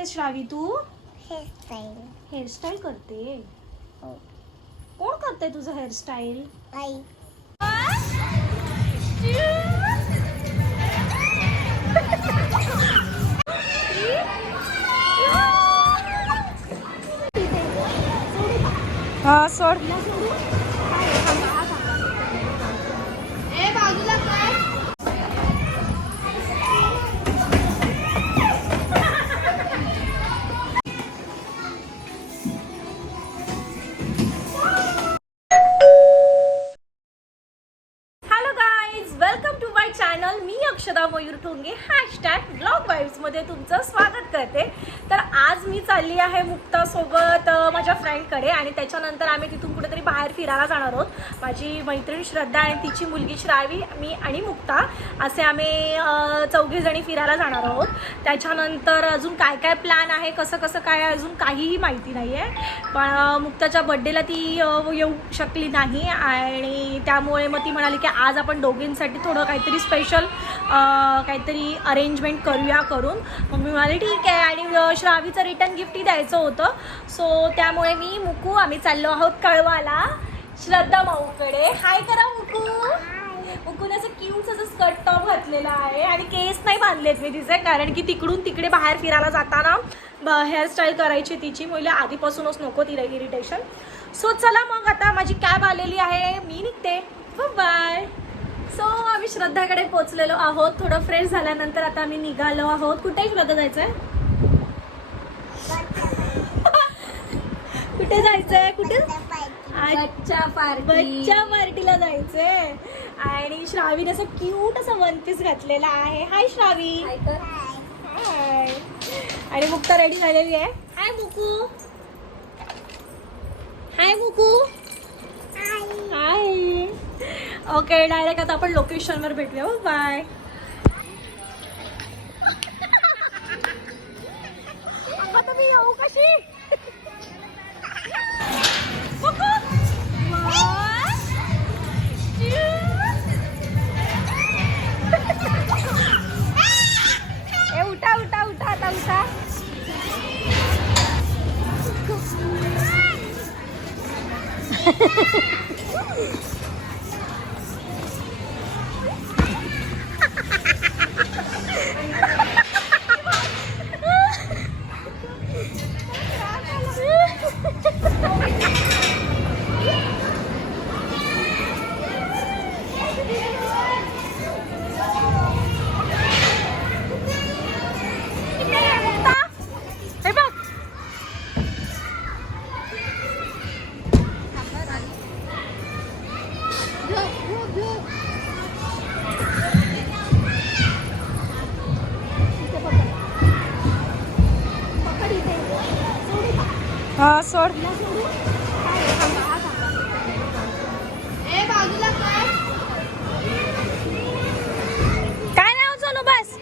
करते श्रावी तू? हेअरस्टाईल करते. कोण करते तुझं हेअरस्टाईल? आई. हा सोड. बाजूला कर. Hello guys, welcome to my channel. मी अक्षदा मयूर ठोंगे #ब्लॉग वाईब्स मध्ये तुमचं स्वागत करते. तर आज मी चालली आहे मुक्तासोबत माझ्या फ्रेंडकडे आणि त्याच्यानंतर आम्ही तिथून कुठेतरी बाहेर फिरायला जाणार आहोत. माझी मैत्रीण श्रद्धा आणि तिची मुलगी श्रावी, मी आणि मुक्ता असे आम्ही चौघीजणी फिरायला जाणार आहोत. त्याच्यानंतर अजून काय काय प्लॅन आहे, कसं कसं काय अजून काहीही माहिती नाही आहे. पण मुक्ताच्या बड्डेला ती येऊ शकली नाही आणि त्यामुळे मग ती म्हणाली की आज आपण दोघींसाठी थोडं काहीतरी स्पेशल काहीतरी अरेंजमेंट करूया करून. मग मी म्हणाले ठीक आहे. आणि श्रावीचं रिटर्न गिफ्टही द्यायचं होतं. सो त्यामुळे मी मुकू आम्ही चाललो आहोत कळवाला श्रद्धा माऊकडे. हाय करा मुकू. मुकून असं क्यूट असं स्कर्ट टॉप घातलेला आहे आणि केस नाही बांधलेत मी तिचे, कारण की तिकडून तिकडे बाहेर फिरायला जाताना हेअरस्टाईल करायची तिची. मुलं आधीपासूनच नको तिला इरिटेशन. सो चला मग आता माझी कॅब आलेली आहे, मी निघते. बाय. सो आम्ही श्रद्धाकडे पोचलेलो आहोत. थोडं फ्रेश झाल्यानंतर आता आम्ही निघालो आहोत. कुठे श्रद्धा जायचंय? कुठे जायचंय? कुठे? बच्चा पार्टीला जायचंय. आणि श्रावीने असं क्यूट असं वन पीस घातलेला आहे. हाय श्रावी. हाय. आणि मुक्ता रेडी झालेली आहे. हाय मुकू. हाय मुकू. हाय. ओके, डायरेक्ट आता आपण लोकेशनवर भेटूया. बाय. आता मी येऊ कशी? उठा उठा उठा आता उठा. हा सोड. बाजूला कर. काय नाव सोनू? बस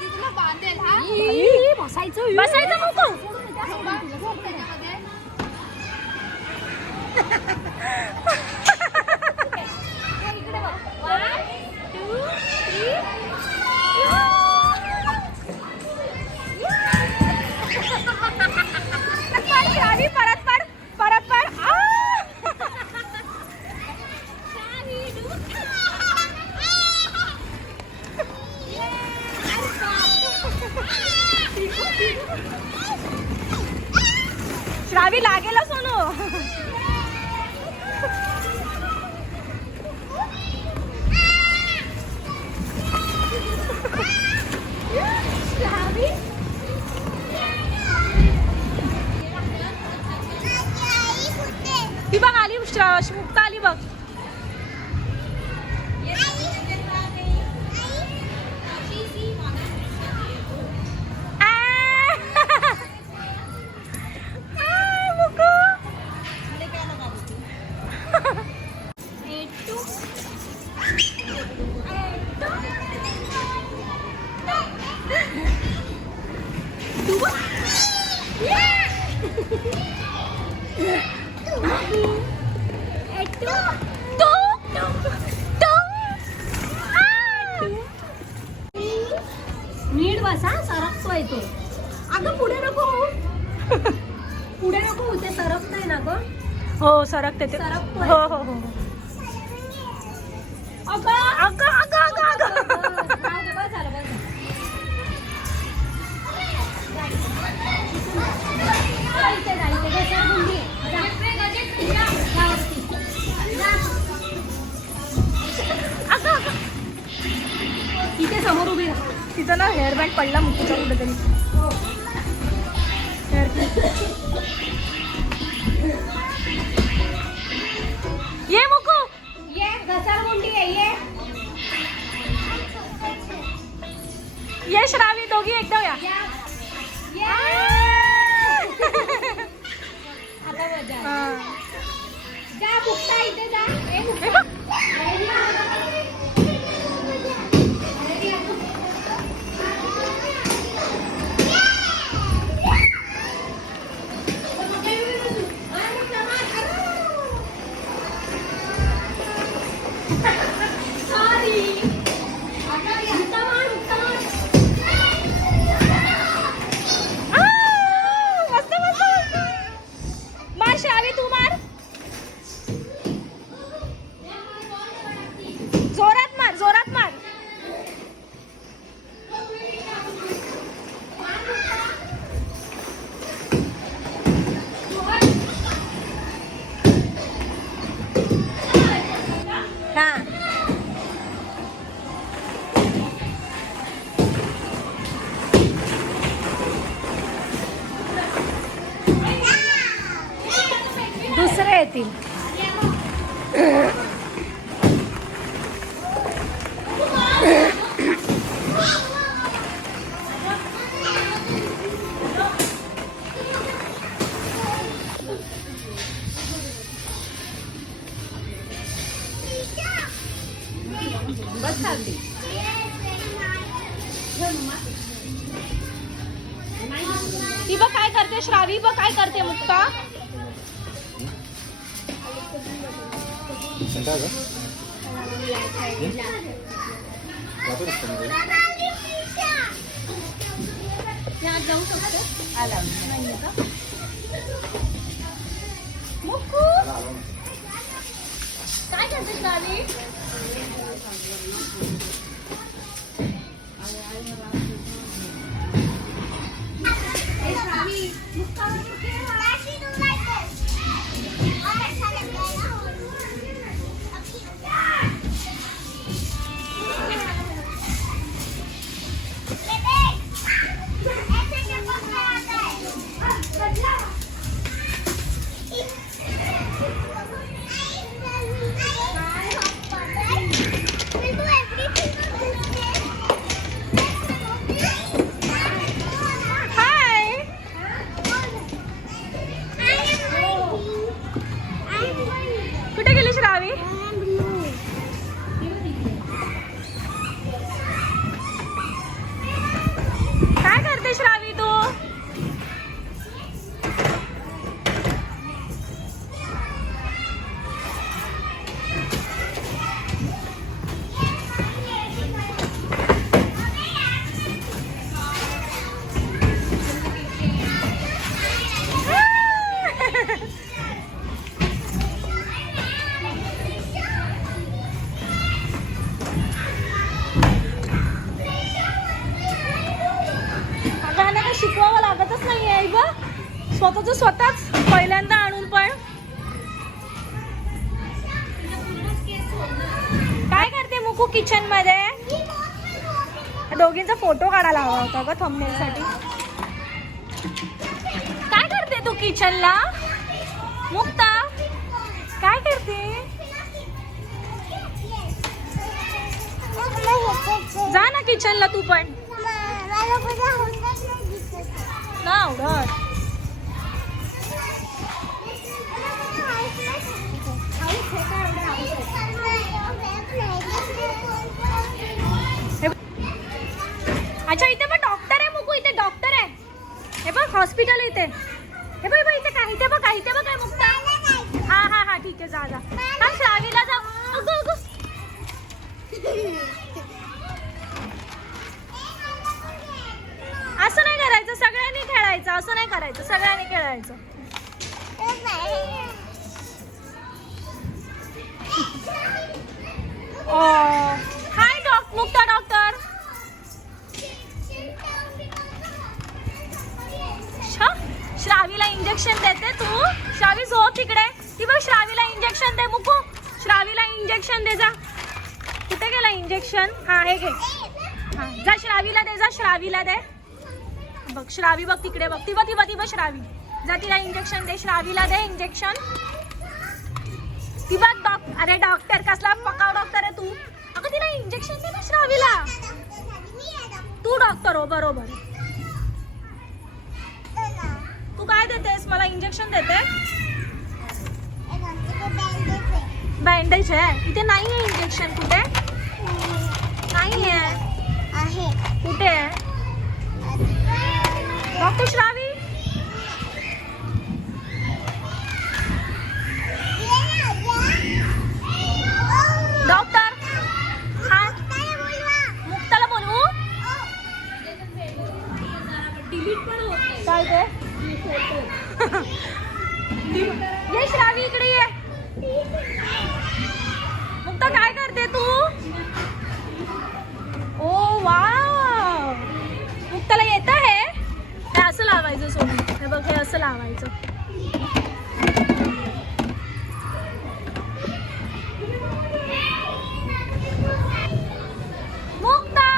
तुला बांधेल. हा बसायचं बसायचं नको. श्रावी लागेल सोनू. ती बघ आली. मुक्ता आली बघ. नीट बस. असा सरकतोय तो. अगं पुढे नको पुढे नको, ते सरकतंय ना गं. हो सरकते ते. सरकतोय. हो हो हो. अगं अगं अगं अगं अगं. राहू दे, बस झालं, बस झालं. इथे जा, इथे घसरगुंडी आहे. जा. जा वरती. जा. अगं अगं. इथे समोर उभी राहा. तिचा ना हेअर बँड पडला मुकुच्या कुठेतरी. ये मुकू. ये घसरगुंडी आहे, ये. ये श्रावी, दोघी एकदम या. आता मजा. हा. जा मुक्ता, इथे जा. ए हे मुक्ता. बघ. आ, मस्त मस्त मस्त. मार श्रावी, तू मार. जोरात मार, जोरात मार. हा. दुसरे येतील. बस चालते. ती बघ काय करते श्रावी, बघ काय करते मुक्ता. जाऊ शकतो. आला नाही का? मुक्कू काय करते श्रावी. कुठे गेली श्रावी. काय करते श्रावी तू. शिकवावं लागतच नाही आहे ग, स्वतःच पहिल्यांदा आणून. पण काय करते मुकू किचन मध्ये. दोघींचा फोटो काढायला हवा होता ग थंबनेल साठी. काय करते तू किचनला मुक्ता, काय करते. जा ना किचनला तू पण. ना आवडत. अच्छा इथे पण डॉक्टर आहे मुकू, इथे डॉक्टर आहे. हे बघ हॉस्पिटल इथे. हे बघ इथे काय, इथे बघ काय, इथे बघ काय मुक्ता. हा हा हा ठीक आहे, जा जा. हा श्रावीला जा. अगं अगं असं नाही करायचं, सगळ्यांनी खेळायचं. हाय मुक्ता डॉक्टर. श्रावीला इंजेक्शन देते तू. श्रावी झोप तिकडे. ती बघ श्रावीला इंजेक्शन दे. मुकू श्रावीला इंजेक्शन दे जा. कुठे गेला इंजेक्शन? हा हे घे. हा जा श्रावीला दे, जा श्रावीला दे. बघ श्रावी बघ तिकडे बघ. ती बघ श्रावी. जा तिला इंजेक्शन दे. श्रावीला दे इंजेक्शन. ती बघ अरे डॉक्टर कसला पकाव डॉक्टर आहे तू. अगं तिला इंजेक्शन दे ना श्रावीला. तू डॉक्टर हो बरोबर. तू काय देतेस मला? इंजेक्शन देते. बँडेज आहे इथे. नाही आहे इंजेक्शन. कुठे नाही आहे. कुठे आहे डॉक्टर श्रावी? डॉक्टर हा मुक्ताला बोलवू? काय ते? ये श्रावी इकडे ये. मुक्ता काय करते तू? ओ वाव. मुक्ताला येत आहे. हे असं लावायचं सोडून. हे बघ हे असं लावायचं. मुक्ता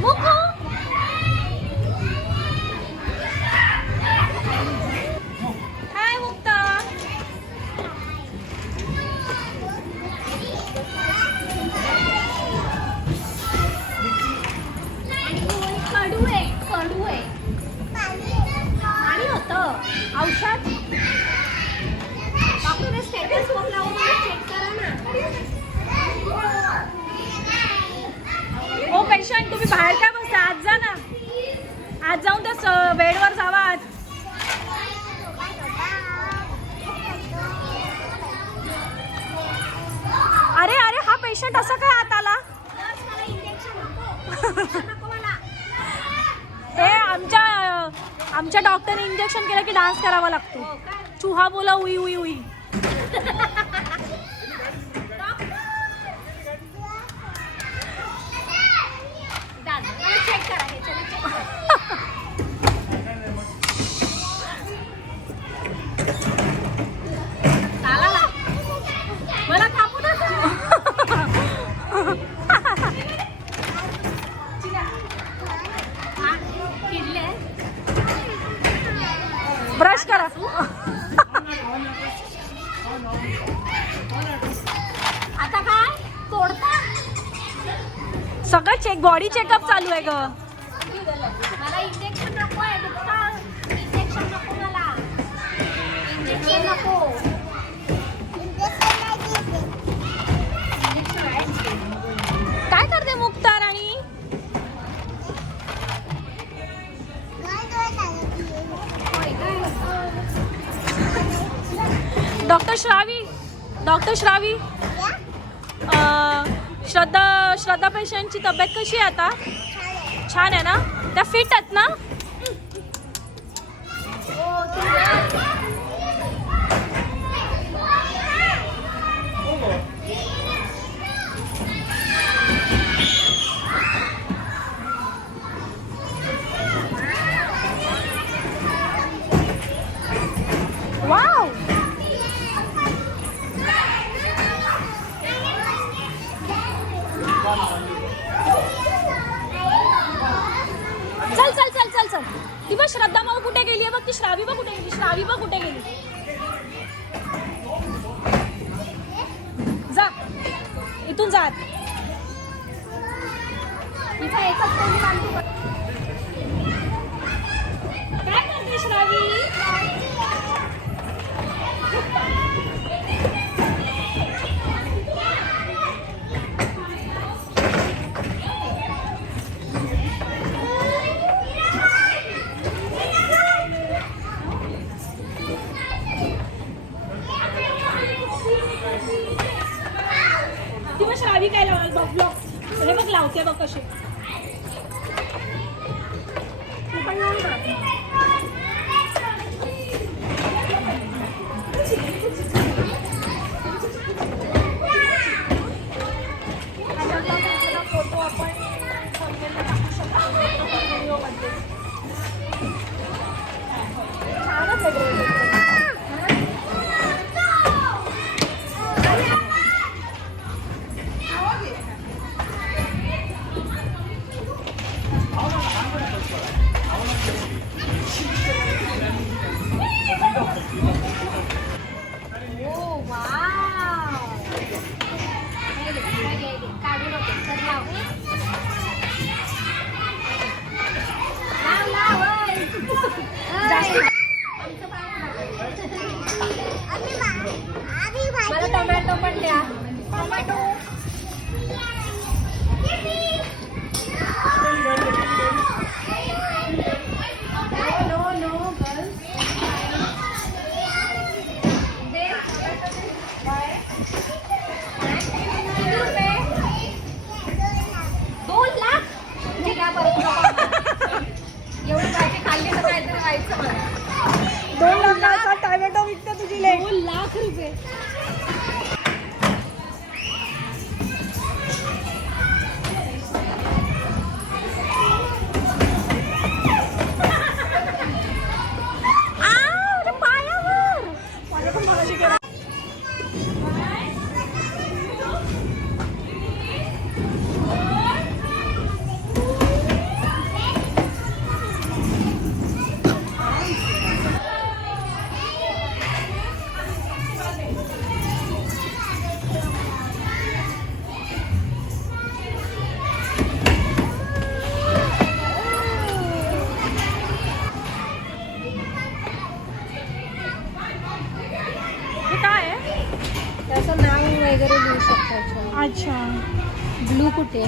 मुकू. हाय मुक्ता. कडू आहे. पाणी होतं औषध. डॉक्टर स्टेथोस्कोप लावून चेक करा ना. ओ पेशंट तुम्ही बाहेर काय बसता? आज जा ना. आज जाऊन त्या बेडवर जावा आज. अरे अरे हा पेशंट असं काय आत आला? हे आमच्या डॉक्टरने इंजेक्शन केलं की डान्स करावा लागतो. चुहा बोला उई उई उई. चेक करा. मला कापू नका. ब्रश करा. आता काय तोडता? सगळं बॉडी चेकअप चालू आहे ग. मला इंजेक्शन नको आहे. इंजेक्शन नको मला. इंजेक्शन नको. काय करते मुक्ता राणी? डॉक्टर श्रावी श्रद्धा पेशंटची तब्येत कशी आहे आता? छान आहे ना? त्या फिट आहेत ना? वाव. चल चल चल चल चल. ती बघ श्रद्धा मग कुठे गेली आहे बघ. ती श्रावी बघ कुठे गेली. श्रावी बघ कुठे गेली. जा इथून जा. काय करते श्रावी? ती मग श्रावी काय लावाल बघ ब्लॉक. हे बघ लावते बघ कसे. अच्छा. ब्लू कुठे?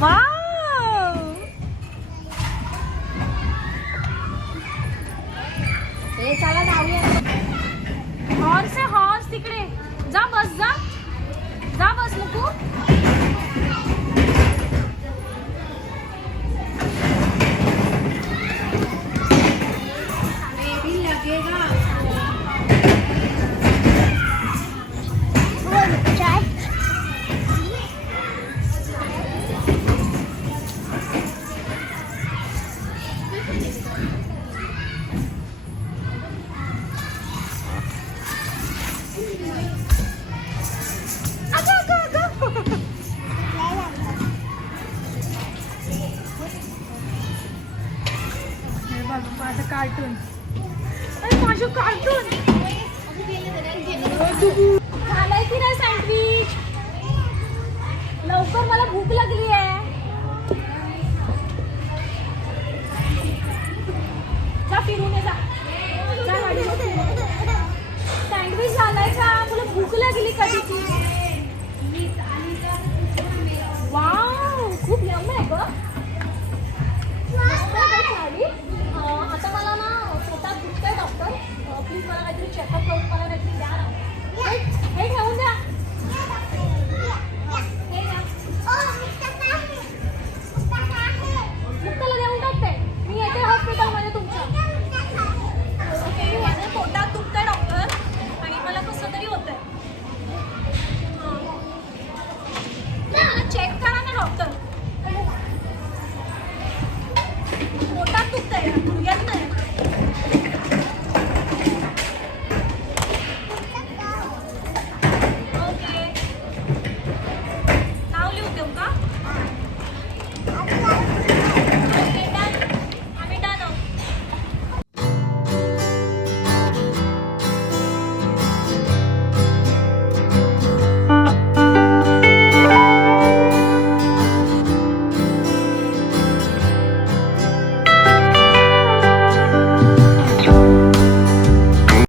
वाव. हे चला जाऊया. हॉर्स आहे, हॉर्स तिकडे. जा बस, जा जा बस नको. माझं कार्टून. अरे माझं कार्टून झालंय की नाही सँडविच? लवकर, मला भूक लागली आहे. जा फिरून ये, जा जा गाडीवर फिरून. सँडविच झालाय का? तुला भूक लागली कधीची? वाव, खूप यम्मी आहे ग. मस्त आहे गं साडी. आता मला ना पोटात दुखतंय डॉक्टर. प्लीज मला काहीतरी चेकअप करून मला काहीतरी द्या.